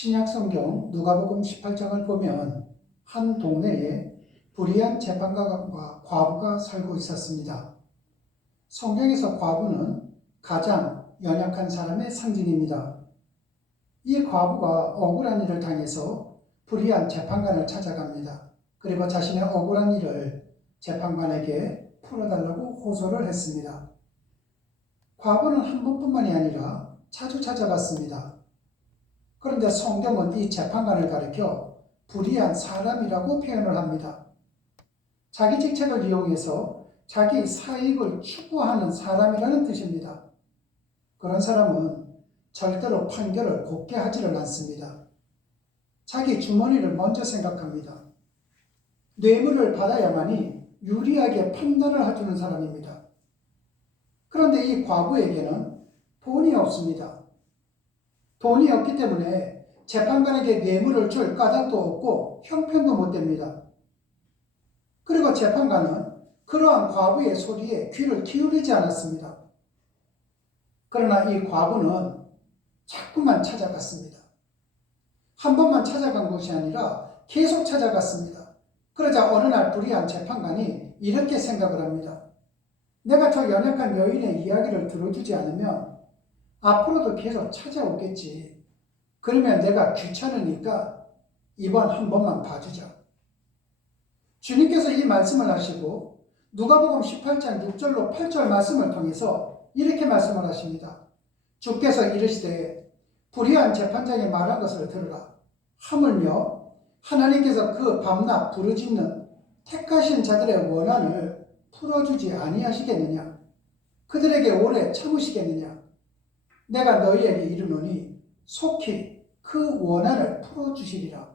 신약성경 누가복음 18장을 보면 한 동네에 불의한 재판관과 과부가 살고 있었습니다. 성경에서 과부는 가장 연약한 사람의 상징입니다. 이 과부가 억울한 일을 당해서 불의한 재판관을 찾아갑니다. 그리고 자신의 억울한 일을 재판관에게 풀어달라고 호소를 했습니다. 과부는 한 번뿐만이 아니라 자주 찾아갔습니다. 그런데 성경은 이 재판관을 가리켜 불의한 사람이라고 표현을 합니다. 자기 직책을 이용해서 자기 사익을 추구하는 사람이라는 뜻입니다. 그런 사람은 절대로 판결을 곱게 하지를 않습니다. 자기 주머니를 먼저 생각합니다. 뇌물을 받아야만이 유리하게 판단을 해주는 사람입니다. 그런데 이 과부에게는 돈이 없습니다. 돈이 없기 때문에 재판관에게 뇌물을 줄 까닭도 없고 형편도 못 됩니다. 그리고 재판관은 그러한 과부의 소리에 귀를 기울이지 않았습니다. 그러나 이 과부는 자꾸만 찾아갔습니다. 한 번만 찾아간 것이 아니라 계속 찾아갔습니다. 그러자 어느 날 불의한 재판관이 이렇게 생각을 합니다. 내가 저 연약한 여인의 이야기를 들어주지 않으면 앞으로도 계속 찾아오겠지. 그러면 내가 귀찮으니까 이번 한 번만 봐주자. 주님께서 이 말씀을 하시고 누가복음 18장 6절로 8절 말씀을 통해서 이렇게 말씀을 하십니다. 주께서 이르시되 불의한 재판장이 말한 것을 들으라. 하물며 하나님께서 그 밤낮 부르짖는 택하신 자들의 원한을 풀어주지 아니하시겠느냐? 그들에게 오래 참으시겠느냐? 내가 너희에게 이르노니 속히 그 원한을 풀어주시리라.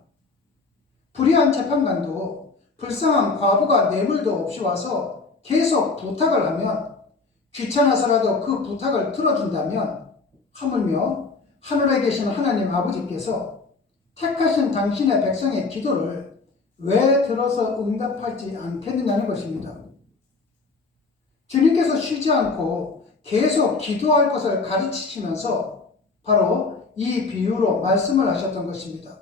불의한 재판관도 불쌍한 과부가 뇌물도 없이 와서 계속 부탁을 하면 귀찮아서라도 그 부탁을 들어준다면 하물며 하늘에 계신 하나님 아버지께서 택하신 당신의 백성의 기도를 왜 들어서 응답하지 않겠느냐는 것입니다. 주님께서 쉬지 않고 계속 기도할 것을 가르치시면서 바로 이 비유로 말씀을 하셨던 것입니다.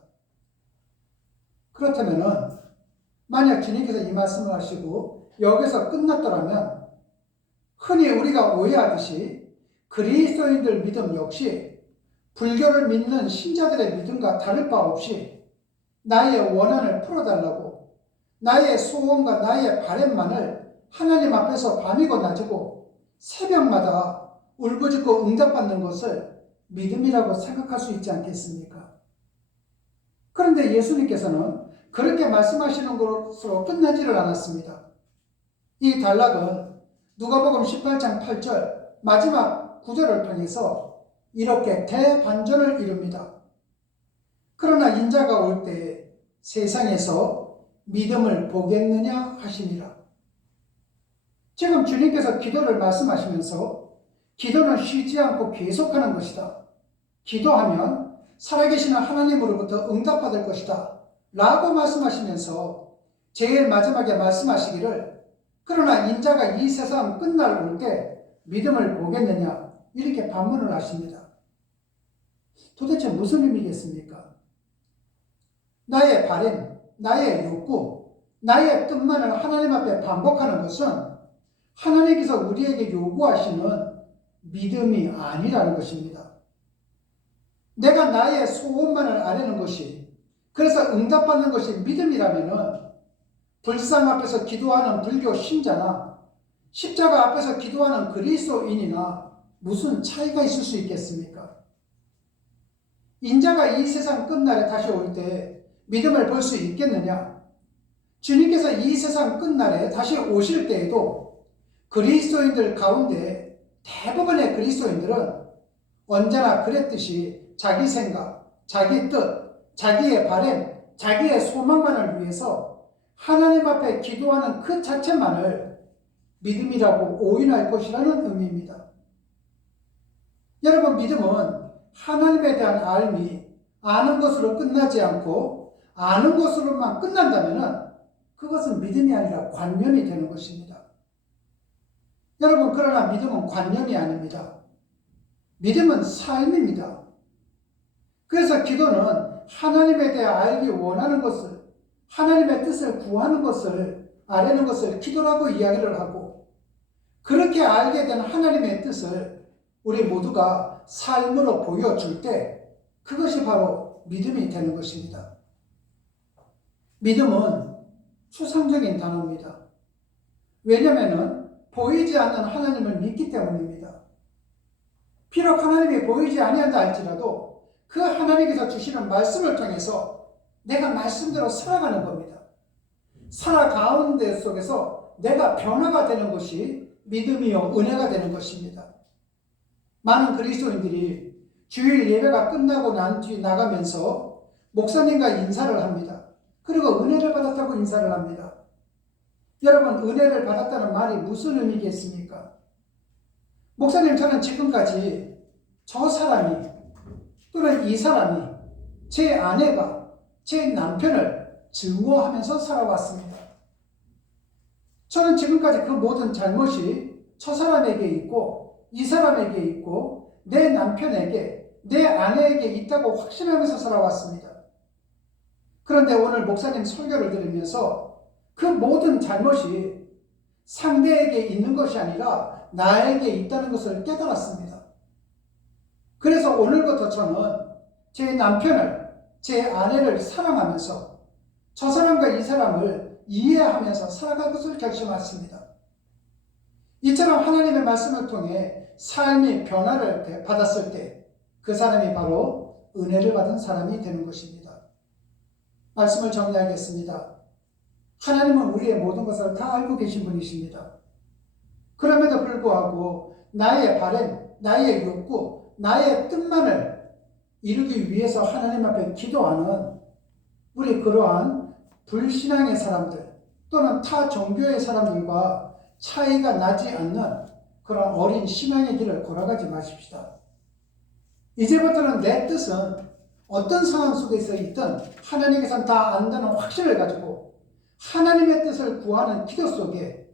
그렇다면 만약 주님께서 이 말씀을 하시고 여기서 끝났더라면 흔히 우리가 오해하듯이 그리스도인들 믿음 역시 불교를 믿는 신자들의 믿음과 다를 바 없이 나의 원한을 풀어달라고 나의 소원과 나의 바램만을 하나님 앞에서 밤이고 낮이고 새벽마다 울부짖고 응답받는 것을 믿음이라고 생각할 수 있지 않겠습니까? 그런데 예수님께서는 그렇게 말씀하시는 것으로 끝나지를 않았습니다. 이 단락은 누가복음 18장 8절 마지막 구절을 통해서 이렇게 대반전을 이룹니다. 그러나 인자가 올 때 세상에서 믿음을 보겠느냐 하시니라. 지금 주님께서 기도를 말씀하시면서 기도는 쉬지 않고 계속하는 것이다. 기도하면 살아계시는 하나님으로부터 응답받을 것이다. 라고 말씀하시면서 제일 마지막에 말씀하시기를 그러나 인자가 이 세상 끝날 올 때 믿음을 보겠느냐 이렇게 반문을 하십니다. 도대체 무슨 의미겠습니까? 나의 바램, 나의 욕구, 나의 뜻만을 하나님 앞에 반복하는 것은 하나님께서 우리에게 요구하시는 믿음이 아니라는 것입니다. 내가 나의 소원만을 아뢰는 것이 그래서 응답받는 것이 믿음이라면 불상 앞에서 기도하는 불교 신자나 십자가 앞에서 기도하는 그리스도인이나 무슨 차이가 있을 수 있겠습니까? 인자가 이 세상 끝날에 다시 올 때 믿음을 볼 수 있겠느냐? 주님께서 이 세상 끝날에 다시 오실 때에도 그리스도인들 가운데 대부분의 그리스도인들은 언제나 그랬듯이 자기 생각, 자기 뜻, 자기의 바램, 자기의 소망만을 위해서 하나님 앞에 기도하는 그 자체만을 믿음이라고 오인할 것이라는 의미입니다. 여러분, 믿음은 하나님에 대한 알미, 아는 것으로 끝나지 않고 아는 것으로만 끝난다면 그것은 믿음이 아니라 관념이 되는 것입니다. 여러분, 그러나 믿음은 관념이 아닙니다. 믿음은 삶입니다. 그래서 기도는 하나님에 대해 알기 원하는 것을, 하나님의 뜻을 구하는 것을, 아뢰는 것을 기도라고 이야기를 하고, 그렇게 알게 된 하나님의 뜻을 우리 모두가 삶으로 보여줄 때 그것이 바로 믿음이 되는 것입니다. 믿음은 추상적인 단어입니다. 왜냐하면 보이지 않는 하나님을 믿기 때문입니다. 비록 하나님이 보이지 아니한다 할지라도 그 하나님께서 주시는 말씀을 통해서 내가 말씀대로 살아가는 겁니다. 살아가는 속에서 내가 변화가 되는 것이 믿음이요 은혜가 되는 것입니다. 많은 그리스도인들이 주일 예배가 끝나고 난 뒤 나가면서 목사님과 인사를 합니다. 그리고 은혜를 받았다고 인사를 합니다. 여러분, 은혜를 받았다는 말이 무슨 의미겠습니까? 목사님, 저는 지금까지 저 사람이 또는 이 사람이 제 아내가 제 남편을 증오하면서 살아왔습니다. 저는 지금까지 그 모든 잘못이 저 사람에게 있고 이 사람에게 있고 내 남편에게 내 아내에게 있다고 확신하면서 살아왔습니다. 그런데 오늘 목사님 설교를 들으면서 그 모든 잘못이 상대에게 있는 것이 아니라 나에게 있다는 것을 깨달았습니다. 그래서 오늘부터 저는 제 남편을, 제 아내를 사랑하면서 저 사람과 이 사람을 이해하면서 살아갈 것을 결심했습니다. 이처럼 하나님의 말씀을 통해 삶이 변화를 받았을 때 그 사람이 바로 은혜를 받은 사람이 되는 것입니다. 말씀을 정리하겠습니다. 하나님은 우리의 모든 것을 다 알고 계신 분이십니다. 그럼에도 불구하고 나의 바램, 나의 욕구, 나의 뜻만을 이루기 위해서 하나님 앞에 기도하는 우리 그러한 불신앙의 사람들 또는 타 종교의 사람들과 차이가 나지 않는 그런 어린 신앙의 길을 걸어가지 마십시다. 이제부터는 내 뜻은 어떤 상황 속에서 있든 하나님께서는 다 안다는 확신을 가지고 하나님의 뜻을 구하는 기도 속에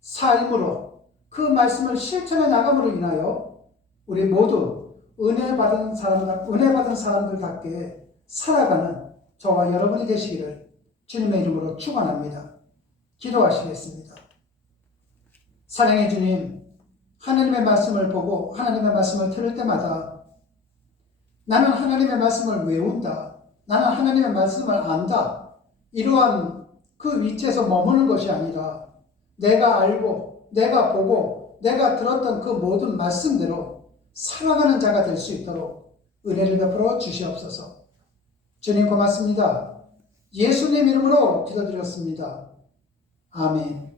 삶으로 그 말씀을 실천해 나감으로 인하여 우리 모두 은혜 받은 사람들답게 살아가는 저와 여러분이 되시기를 주님의 이름으로 축원합니다. 기도하시겠습니다. 사랑의 주님, 하나님의 말씀을 보고 하나님의 말씀을 들을 때마다 나는 하나님의 말씀을 외운다, 나는 하나님의 말씀을 안다, 이러한 그 위치에서 머무는 것이 아니라 내가 알고 내가 보고 내가 들었던 그 모든 말씀대로 살아가는 자가 될 수 있도록 은혜를 베풀어 주시옵소서. 주님 고맙습니다. 예수님 이름으로 기도드렸습니다. 아멘.